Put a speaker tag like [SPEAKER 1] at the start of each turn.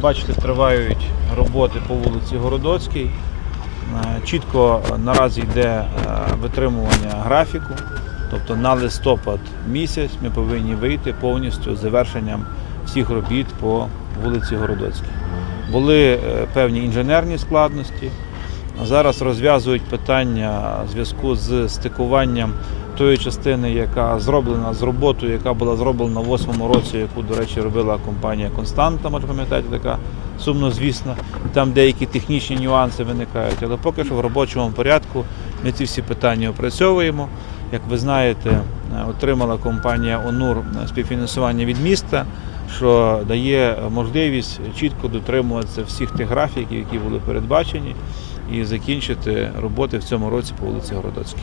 [SPEAKER 1] бачите, тривають роботи по вулиці Городоцькій. Е, Чітко наразі йде е, витримування графіку, тобто на листопад місяць ми повинні вийти повністю з завершенням всіх робіт по вулиці Городоцькій. Були е, певні інженерні складності. Зараз розв'язують питання в зв'язку з стикуванням тої частини, яка зроблена з роботою, яка була зроблена в восьмому році, яку, до речі, робила компанія Константа, може пам'ятаєте, така сумнозвісна. Там деякі технічні нюанси виникають. Але поки що в робочому порядку ми ці всі питання опрацьовуємо. Як ви знаєте, отримала компанія ОНУР співфінансування від міста, що дає можливість чітко дотримуватися всіх тих графіків, які були передбачені, і закінчити роботи в цьому році по вулиці Городоцькій.